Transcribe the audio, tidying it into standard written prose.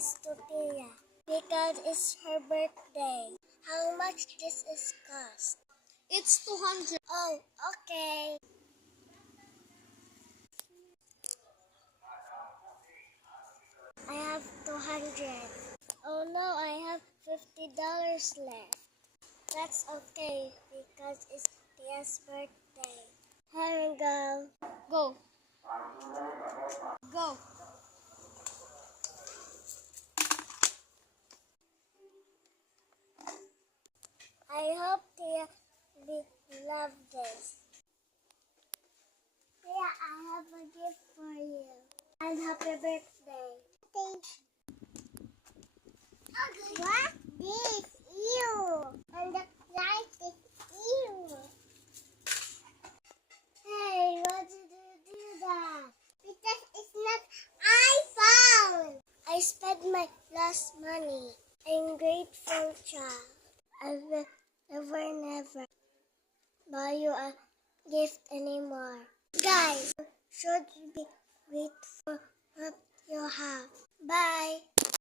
this to Tia because it's her birthday. How much this is cost? It's 200. Oh, okay. I have 200. Oh no, I have $50 left. That's okay because it's Tia's birthday. Here we go. Go. Go. I hope Tia will love this. Tia, I have a gift for you. And happy birthday. What? This? Ew. And the light is ew. Hey, why did you do that? Because it's not iPhone. I spent my last money. I'm grateful child. I will never buy you a gift anymore. Guys, should be grateful what you have. Bye.